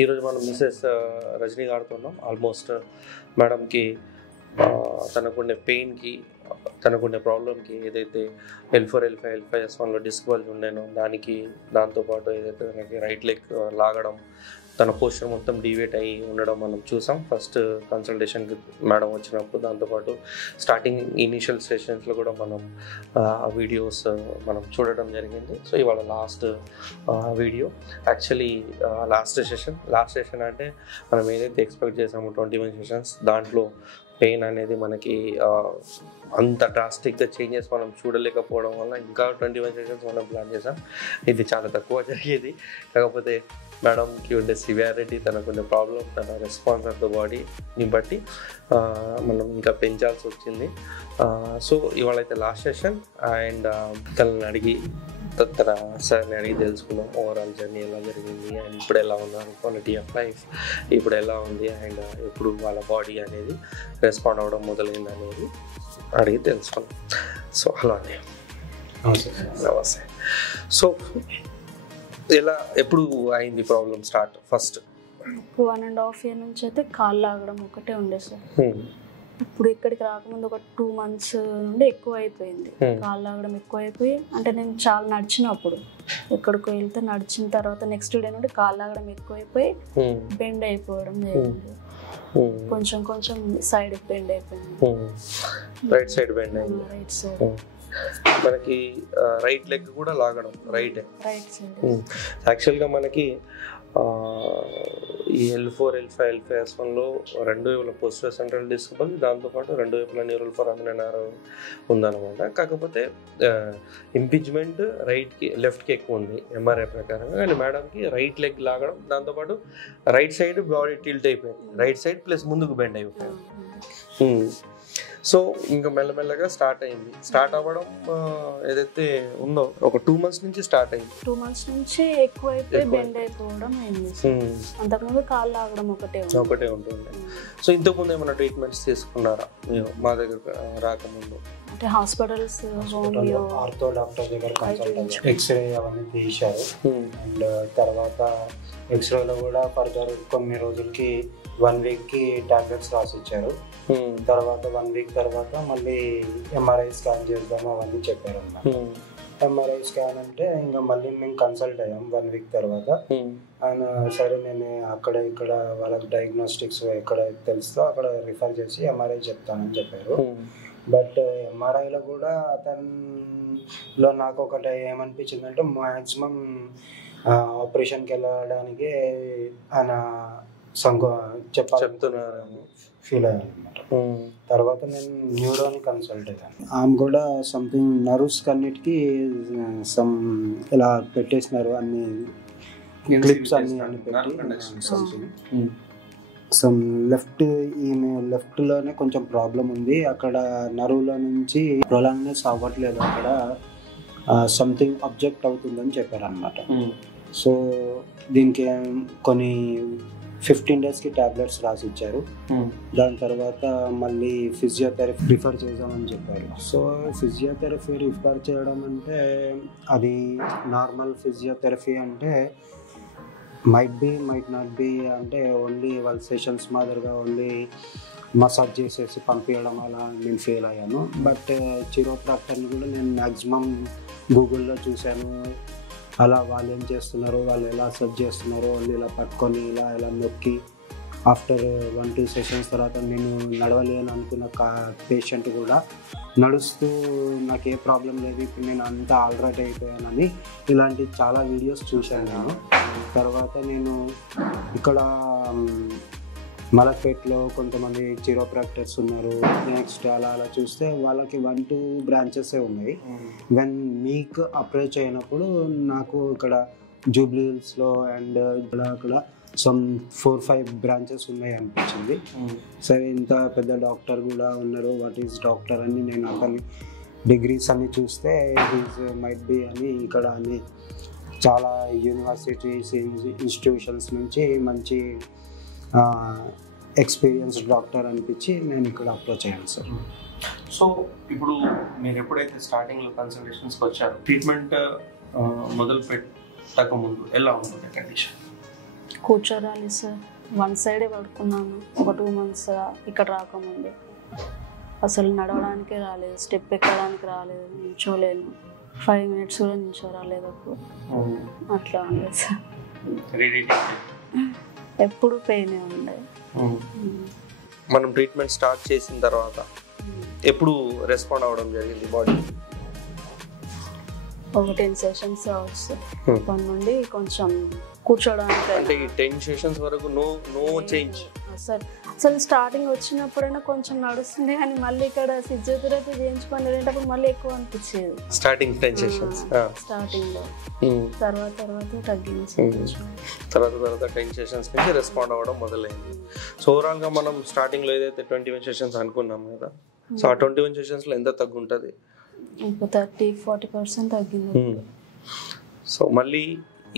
ఈరోజు మనం మిసెస్ రజనీ గారితో ఉన్నాం. ఆల్మోస్ట్ మేడంకి తనకుండే పెయిన్కి, తనకుండే ప్రాబ్లంకి ఏదైతే L4, L5, L5S1లో డిస్క్ బల్జ్ ఉండేనో దాంతోపాటు ఏదైతే తనకి రైట్ లెగ్ లాగడం, తన పోస్చర్ మొత్తం డివేట్ అయ్యి ఉండడం మనం చూసాం ఫస్ట్ కన్సల్టేషన్కి మేడం వచ్చినప్పుడు. దాంతోపాటు స్టార్టింగ్ ఇనీషియల్ సెషన్స్లో కూడా మనం వీడియోస్ మనం చూడడం జరిగింది. సో ఇవాళ last video, actually last session అంటే మనం ఏదైతే ఎక్స్పెక్ట్ చేసామో 21 సెషన్స్, దాంట్లో పెయిన్ అనేది మనకి అంత డ్రాస్టిక్గా చేంజెస్ మనం చూడలేకపోవడం వల్ల ఇంకా 21 సెషన్స్ మనం ప్లాన్ చేసాం. ఇది చాలా తక్కువ జరిగేది. కాకపోతే మేడంకి ఉండే సివియారిటీ, తనకుండే ప్రాబ్లం, తన రెస్పాన్స్ ఆఫ్ ద బాడీని బట్టి మనం ఇంకా పెంచాల్సి వచ్చింది. సో ఇవాళైతే లాస్ట్ సెషన్ అండ్ తనని అడిగి తన సార్ని అడిగి తెలుసుకున్నాం ఓవరాల్ జర్నీ ఎలా జరిగింది అండ్ ఇప్పుడు ఎలా ఉన్నారు, క్వాలిటీ ఆఫ్ లైఫ్ ఇప్పుడు ఎలా ఉంది అండ్ ఎప్పుడు వాళ్ళ బాడీ అనేది రెస్పాండ్ అవ్వడం మొదలైంది అనేది అడిగి తెలుసుకున్నాం. సో హలో అండి. నమస్తే. సో ఎప్పుడు అయింది ప్రాబ్లం స్టార్ట్? ఫస్ట్ 1.5 year నుంచి అయితే కాళ్ళు లాగడం ఒకటే ఉండే సార్. ఇప్పుడు ఇక్కడికి రాకముందు ఒక 2 months నుండి ఎక్కువ అయిపోయింది. కాళ్ళు లాగడం ఎక్కువ అయిపోయి, అంటే నేను చాలా నడిచినప్పుడు ఎక్కడికో వెళ్తే నడిచిన తర్వాత నెక్స్ట్ డే నుండి కాళ్ళు లాగడం ఎక్కువ అయిపోయి బెండ్ అయిపోవడం జరిగింది. కొంచెం సైడ్ బెండ్ అయిపోయింది. రైట్ సైడ్ బెండ్ అయింది. రైట్ సైడ్ మనకి రైట్ లెగ్ కూడా లాగడం రైట్ సైడ్. యాక్చువల్గా మనకి ఈ L4, L5, L5S1లో రెండు వైపుల పోస్టర్ సెంట్రల్ డిస్క్ బల్జ్, దాంతోపాటు రెండు వైపుల న్యూరల్ ఫోరామిన్ నర్వ్ ఉందన్నమాట. కాకపోతే ఇంపిచ్మెంట్ లెఫ్ట్కి ఎక్కువ ఉంది ఎంఆర్ఐ ప్రకారంగా. కానీ మేడంకి రైట్ లెగ్ లాగడం, దాంతోపాటు రైట్ సైడ్ బాడీ టిల్ట్ అయిపోయింది, రైట్ సైడ్ ప్లస్ ముందుకు బెండ్ అయిపోయింది. సో ఇంకా మెల్లమెల్లగా స్టార్ట్ అయింది. స్టార్ట్ అవ్వడం ఏదైతే ఉందో ఒక 2 months నుంచి స్టార్ట్ అయింది. 2 months నుంచి ఎక్కువ అయిపోయి బెండ్ అయిపోవడం అయింది. అంతకుముందు కాళ్ళు లాగడం ఒకటే ఉంటుంది. సో ఇంతకుముందు ఏమైనా ట్రీట్మెంట్స్ తీసుకున్నారా మీరు మా దగ్గర రాకముందు? అంటే హాస్పిటల్స్, ఆర్థో డాక్టర్ దగ్గర కన్సల్ట్, ఎక్స్రే అవన్నీ తీశారు. అండ్ తర్వాత ఎక్స్రేలో కూడా ఫర్దర్ కొన్ని రోజులకి 1 weekకి టాబ్లెట్స్ రాసిచ్చారు. తర్వాత 1 week తర్వాత మళ్ళీ ఎంఆర్ఐ స్కాన్ చేద్దాము అవన్నీ చెప్పారు అన్నమాట. ఎంఆర్ఐ స్కాన్ అంటే ఇంకా మళ్ళీ మేము కన్సల్ట్ అయ్యాం 1 week తర్వాత. ఆయన సరే నేను అక్కడ ఇక్కడ వాళ్ళకి డయాగ్నోస్టిక్స్ ఎక్కడ తెలుస్తో అక్కడ రిఫర్ చేసి ఎంఆర్ఐ చెప్తానని చెప్పారు. బట్ ఎంఆర్ఐలో కూడా అతనిలో నాకు ఒకటి ఏమనిపించిందంటే మ్యాక్సిమం ఆపరేషన్కి వెళ్ళడానికి ఆయన చెప్తున్నారు ఫీల్ అయ్యాను అనమాట. తర్వాత నేను న్యూరోని కన్సల్ట్ అయ్యాను. ఆమె కూడా సంథింగ్ నర్వ్స్ అన్నిటికీ ఇలా పెట్టేసినారు, అన్ని క్లిప్స్ అన్ని పెట్టి సంథింగ్ లెఫ్ట్లోనే కొంచెం ప్రాబ్లం ఉంది. అక్కడ నర్వ్లో నుంచి ప్రొలాంగ్నెస్ అవ్వట్లేదు, అక్కడ సంథింగ్ అబ్జెక్ట్ అవుతుందని చెప్పారు అన్నమాట. సో దీనికి కొన్ని 15 daysకి టాబ్లెట్స్ రాసి ఇచ్చారు. దాని తర్వాత మళ్ళీ ఫిజియోథెరపీ రిఫర్ చేద్దామని చెప్పారు. సో ఫిజియోథెరపీ రిఫర్ చేయడం అంటే అది నార్మల్ ఫిజియోథెరపీ అంటే మైట్ నాట్ బి, అంటే ఓన్లీ వాళ్ళ సెషన్స్ మాదిరిగా ఓన్లీ మసాజ్ చేసేసి పంపించడం అలా నేను ఫెయిల్ అయ్యాను. బట్ చిరోప్రాక్టర్ని కూడా నేను మ్యాక్సిమం గూగుల్లో చూశాను. అలా వాళ్ళు ఏం చేస్తున్నారు, వాళ్ళు ఎలా సర్చ్ చేస్తున్నారో, వాళ్ళు ఇలా పట్టుకొని ఇలా నొక్కి ఆఫ్టర్ 1-2 సెషన్స్ తర్వాత నేను నడవలేను అనుకున్న పేషెంట్ కూడా నడుస్తూ నాకు ఏ ప్రాబ్లం లేదు, ఇప్పుడు నేను అంతా ఆల్రైట్ అయిపోయానని ఇలాంటి చాలా వీడియోస్ చూశాను నేను. తర్వాత నేను ఇక్కడ మలక్పేట్లో కొంతమంది చిరోప్రాక్టర్స్ ఉన్నారు. నెక్స్ట్ అలా చూస్తే వాళ్ళకి 1-2 branches ఉన్నాయి. వెన్ మీకు అప్రోచ్ అయినప్పుడు నాకు ఇక్కడ జూబ్లీ హిల్స్లో అండ్ అక్కడ సమ్ 4-5 branches ఉన్నాయి అనిపించింది. సరే ఇంత పెద్ద డాక్టర్ కూడా ఉన్నారు, వాట్ ఈజ్ డాక్టర్ అని నేను అతని డిగ్రీస్ అన్ని చూస్తే ఈజ్ మైట్ బి అని ఇక్కడ అని చాలా యూనివర్సిటీస్ ఇన్స్టిట్యూషన్స్ నుంచి మంచి ఎక్స్పీరియన్స్డ్ డాక్టర్ అనిపించి నేను ఇక్కడ అప్రోచ్ అయ్యాను సార్. సో ఇప్పుడు మీరు ఎప్పుడైతే స్టార్టింగ్లో కన్సల్టేషన్స్కి వచ్చారు, ట్రీట్మెంట్ మొదలు పెట్టక ముందు ఎలా ఉంటుంది కండిషన్? కూర్చోరాలి సార్, వన్ సైడే పడుకున్నాను ఒక 2 months ఇక్కడ రాకముందు. అసలు నడవడానికే రాలేదు, స్టెప్ ఎక్కడానికి రాలేదు, నిల్చోలేను, 5 minutes కూడా నిల్చోరాలేదు అప్పుడు. అట్లా ఉండేది సార్, ఎప్పుడు పెయిన్ ఉండేది. మనం ట్రీట్మెంట్ స్టార్ట్ చేసిన తర్వాత ఎప్పుడు రెస్పాండ్ అవ్వడం జరిగింది బాడీ? ఒక 10 sessions అవచ్చు. అప్పటి నుండి కొంచెం కూర్చోడానికి. అంటే ఈ 10 sessions వరకు నో చేంజ్ సార్. అసలు స్టార్టింగ్ వచ్చినప్పుడైనా కొంచెం నడుస్తుంది, కానీ మళ్ళీ ఇక్కడ ఫిజియోథెరపీ చేయించుకొని వెళ్ళేటప్పుడు మళ్ళీ ఎక్కువ అనిపించేది. స్టార్టింగ్ 10 sessions స్టార్టింగ్ లో, తర్వాత తగ్గించి తర్వాత 10 sessions నుంచి రెస్పాండ్ అవ్వడం మొదలైంది. సో ఓవరాల్ గా మనం స్టార్టింగ్ లో ఏదైతే 21 sessions అనుకున్నాం కదా, సో ఆ 21 sessions లో ఎంత తగ్గుంటది? 30-40% తగ్గింది. సో మళ్ళీ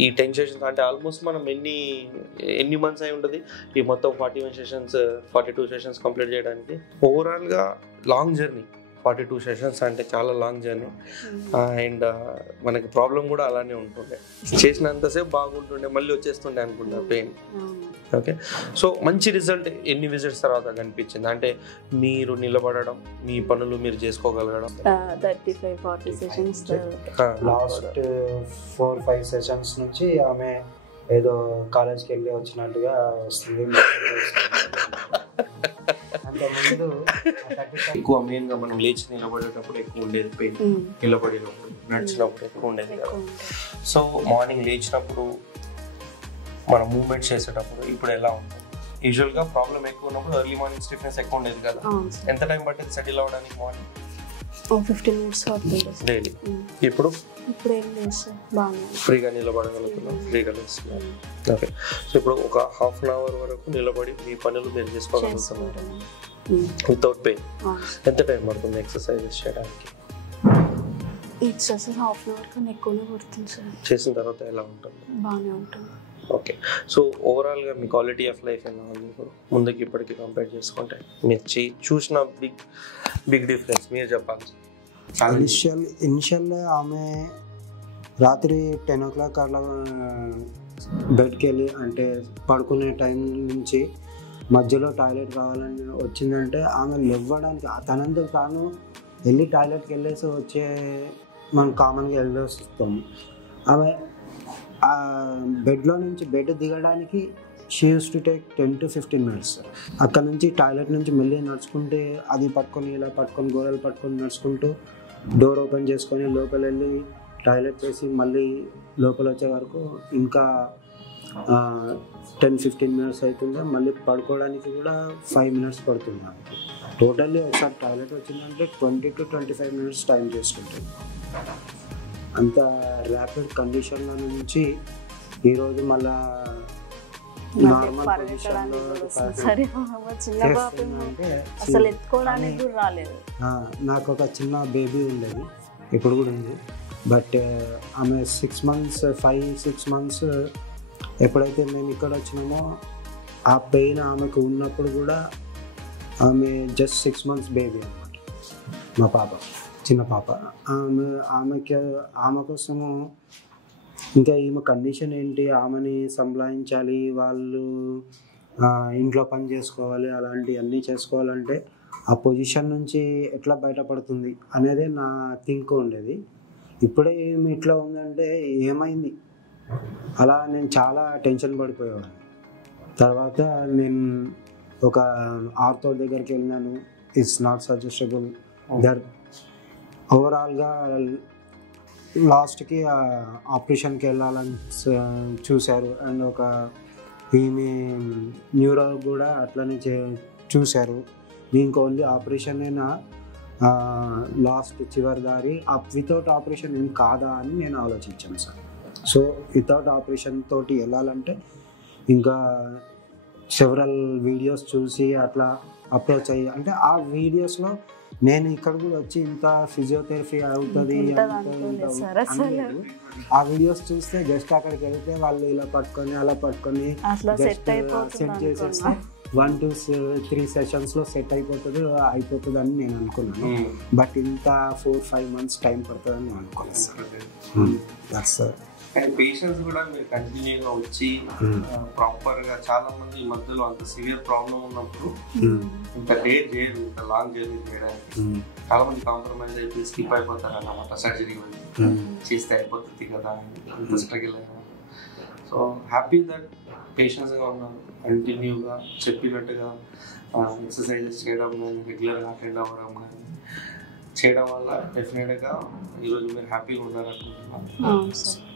ఈ 10 sessions అంటే ఆల్మోస్ట్ మనం ఎన్ని మంత్స్ అయి ఉంటుంది ఈ మొత్తం 41 sessions 42 sessions కంప్లీట్ చేయడానికి? ఓవరాల్గా లాంగ్ జర్నీ, 42 sessions అంటే చాలా లాంగ్ జర్నీ. అండ్ మనకి ప్రాబ్లం కూడా అలానే ఉంటుండే, చేసినంతసేపు బాగుంటుండే, మళ్ళీ వచ్చేస్తుండే అనుకుంటా పెయిన్. ఓకే, సో మంచి రిజల్ట్ ఎన్ని విజిట్స్ తర్వాత కనిపించింది? అంటే మీరు నిలబడడం, మీ పనులు మీరు చేసుకోగలగడం? 35-40 sessions. లాస్ట్ 4-5 sessions నుంచి ఆమె ఏదో కాలేజ్కి వెళ్ళి వచ్చినట్టుగా వస్తుంది. అంతకుముందు ఎక్కువ మెయిన్గా మనం లేచి నిలబడేటప్పుడు ఎక్కువ ఉండేది పెయిన్, నిలబడినప్పుడు నడిచినప్పుడు ఎక్కువ ఉండేది కదా. సో మార్నింగ్ లేచినప్పుడు మనం మూవ్మెంట్ చేసేటప్పుడు ఇప్పుడు ఎలా ఉంటుంది? యూజువల్గా ప్రాబ్లం ఎక్కువ ఉన్నప్పుడు ఎర్లీ మార్నింగ్ స్టిఫ్నెస్ ఎక్కువ ఉండేది కదా, ఎంత టైం పట్టేది సెటిల్ అవ్వడానికి? Morning 15 minutes daily. ఇప్పుడు ఏం లేదు సార్, బాగా ఫ్రీగా నిలబడగలుగుతున్నాం, ఫ్రీగా లేస్తున్నాం. ఓకే, సో ఇప్పుడు ఒక 1/2 hour వరకు నిలబడి మీ పనులు మీరు చేసుకోగలుగుతున్నారు వితౌట్ పెయిన్. ఎంత టైం పడుతుంది ఎక్సర్సైజెస్ చేయడానికి? ఎక్సర్సైజ్ 1/2 hour కన్నా ఎక్కువనే పడుతుంది సార్. చేసిన తర్వాత ఎలా ఉంటుంది? బాగానే ఉంటుంది. ఓకే, సో ఓవరాల్గా మీ క్వాలిటీ ఆఫ్ లైఫ్ ఎలా ఉంది ఇప్పుడు ముందుకి ఇప్పటికి కంపేర్ చేసుకుంటే? మీరు చూసిన బిగ్ డిఫరెన్స్ మీరు చెప్పాలి. ఇనిషియల్ ఆమె రాత్రి 10 o'clock అలా బెడ్కి వెళ్ళి, అంటే పడుకునే టైం నుంచి మధ్యలో టాయిలెట్ కావాలని వచ్చిందంటే ఆమె లేవడానికి తనంతా తాను వెళ్ళి టాయిలెట్కి వెళ్ళేసి వచ్చే మనం కామన్గా వెళ్ళేసి వస్తాము. ఆమె బెడ్లో నుంచి బెడ్ దిగడానికి she use to take 10 to 15 minutes. అక్కడ నుంచి టాయిలెట్ నుంచి మళ్ళీ నడుచుకుంటే అది పట్టుకొని ఇలా పట్టుకొని గోడలు పట్టుకొని నడుచుకుంటూ డోర్ ఓపెన్ చేసుకొని లోపల వెళ్ళి టాయిలెట్ వేసి మళ్ళీ లోపల వచ్చే వరకు ఇంకా 10-15 minutes అవుతుంది. మళ్ళీ పడుకోవడానికి కూడా 5 minutes పడుతుంది. టోటల్లీ ఒకసారి టాయిలెట్ వచ్చిందంటే 20 to 25 minutes టైం చేసుకుంటుంది. అంత ర్యాపిడ్ కండిషన్ల నుంచి ఈరోజు మళ్ళా నార్మల్ పొజిషన్లో అసలు ఎత్తుకోవడానికి కూడా రాలేదు. నాకు ఒక చిన్న బేబీ ఉండేది, ఇప్పుడు కూడా ఉంది. బట్ ఆమె 5-6 months ఎప్పుడైతే మేము ఇక్కడ వచ్చినామో ఆ పెయిన్ ఆమెకు ఉన్నప్పుడు కూడా ఆమె జస్ట్ 6 months బేబీ అన్నమాట, మా పాప, చిన్న పాప. ఆమె కోసము ఇంకా ఈమె కండిషన్ ఏంటి, ఆమెని సంభాళించాలి, వాళ్ళు ఇంట్లో పని చేసుకోవాలి, అలాంటివన్నీ చేసుకోవాలంటే ఆ పొజిషన్ నుంచి ఎట్లా బయటపడుతుంది అనేదే నా థింక్ ఉండేది. ఇప్పుడే ఏమి ఇట్లా ఉందంటే ఏమైంది అలా నేను చాలా టెన్షన్ పడిపోయేవాడిని. తర్వాత నేను ఒక ఆర్థో దగ్గరికి వెళ్ళినాను. ఇట్స్ నాట్ సజెస్టబుల్ దట్ ఓవరాల్గా లాస్ట్కి ఆపరేషన్కి వెళ్ళాలని చూశారు. అండ్ ఒక ఈమె న్యూరో కూడా అట్లనే చూశారు. దీనికి ఓన్లీ ఆపరేషన్ అయినా లాస్ట్ చివరి దారి, వితౌట్ ఆపరేషన్ ఏం కాదా అని నేను ఆలోచించాను సార్. సో వితౌట్ ఆపరేషన్ తోటి వెళ్ళాలంటే ఇంకా సెవరల్ వీడియోస్ చూసి అట్లా అప్రోచ్ అయ్యి, అంటే ఆ వీడియోస్లో నేను ఇక్కడ కూడా వచ్చి ఇంత ఫిజియోథెరపీ అవుతుంది ఆ వీడియోస్ చూస్తే జస్ట్ అక్కడికి వెళ్తే వాళ్ళు ఇలా పట్టుకొని అలా పట్టుకొని సెట్ చేసేస్తే 1 to 3 sessions సెట్ అయిపోతుంది అని నేను అనుకున్నాను. బట్ ఇంత 4-5 months టైం పడుతుందని నేను అనుకోలేదు సార్. అండ్ పేషెంట్స్ కూడా మీరు కంటిన్యూగా వచ్చి ప్రాపర్గా చాలా మంది ఈ మధ్యలో అంత సివియర్ ప్రాబ్లం ఉన్నప్పుడు ఇంత డేర్ చేయరు, ఇంత లాంగ్ జర్నీ చేయడానికి. చాలా మంది కాంప్రమైజ్ అయిపోయి స్కిప్ అయిపోతారు అన్నమాట, సర్జరీ చేస్తే అయిపోతుంది కదా అంత స్ట్రగుల్ అయినా. సో హ్యాపీ దట్ పేషెంట్స్గా ఉన్నారు, కంటిన్యూగా చెప్పినట్టుగా ఎక్సర్సైజెస్ చేయడం కానీ రెగ్యులర్గా అటెండ్ అవ్వడం కానీ చేయడం వల్ల డెఫినెట్గా ఈరోజు మీరు హ్యాపీగా ఉన్నారనుకుంటున్నాను.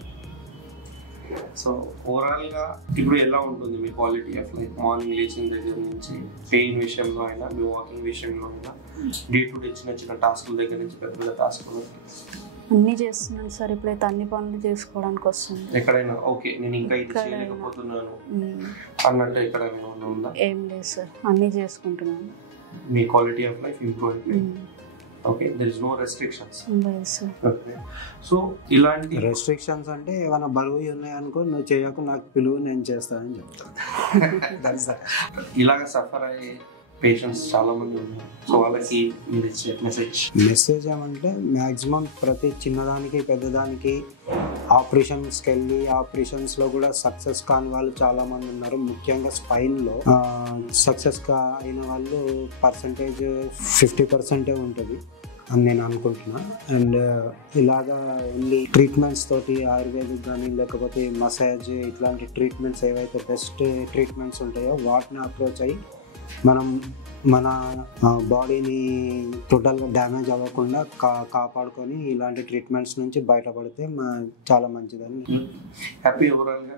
సో ఓవరాల్గా ఇప్పుడు ఎలా ఉంటుంది మీ క్వాలిటీ ఆఫ్ లైఫ్? మార్నింగ్ లేచిన దగ్గర నుంచి పెయిన్ విషయంలో అయినా, మీ వాకింగ్ విషయంలో అయినా, డే టు డే చిన్న చిన్న టాస్కుల దగ్గర నుంచి పెద్ద పెద్ద టాస్కులు అన్నీ చేస్తున్నాను సార్. ఇప్పుడైతే అన్ని పనులు చేసుకోవడానికి వస్తుంది. ఎక్కడైనా ఓకే నేను ఇంకా ఇది చేయలేకపోతున్నాను అన్నట్టు ఎక్కడైనా ఉందా? ఏం లేదు సార్, అన్నీ చేసుకుంటున్నాను. మీ క్వాలిటీ ఆఫ్ లైఫ్ ఇంప్రూవ్ అయిపోయింది. Okay, there is no restrictions. Okay, so ఇలాంటి రెస్ట్రిక్షన్స్ అంటే ఏమైనా బరువు ఉన్నాయనుకో, నువ్వు చేయకు, నాకు పిలువు, నేను చేస్తానని చెప్తాను. ఇలాగ సఫర్ అయ్యే పేషెంట్స్ చాలా మంది ఉన్నారు. సో వాళ్ళకి మీరు ఇచ్చే మెసేజ్ ఏమంటే మ్యాక్సిమం ప్రతి చిన్నదానికి పెద్దదానికి ఆపరేషన్స్కి వెళ్ళి ఆపరేషన్స్లో కూడా సక్సెస్ కాని వాళ్ళు చాలా మంది ఉన్నారు. ముఖ్యంగా స్పైన్లో సక్సెస్ అయిన వాళ్ళు పర్సంటేజ్ 50% ఉంటుంది అని నేను అనుకుంటున్నా. అండ్ ఇలాగా ఓన్లీ ట్రీట్మెంట్స్ తోటి ఆయుర్వేదిక్ కానీ లేకపోతే మసాజ్ ఇట్లాంటి ట్రీట్మెంట్స్ ఏవైతే బెస్ట్ ట్రీట్మెంట్స్ ఉంటాయో వాటిని అప్రోచ్ అయ్యి మనం మన బాడీని టోటల్గా డ్యామేజ్ అవ్వకుండా కాపాడుకొని ఇలాంటి ట్రీట్మెంట్స్ నుంచి బయటపడితే చాలా మంచిదని. హ్యాపీ ఓవరాల్గా.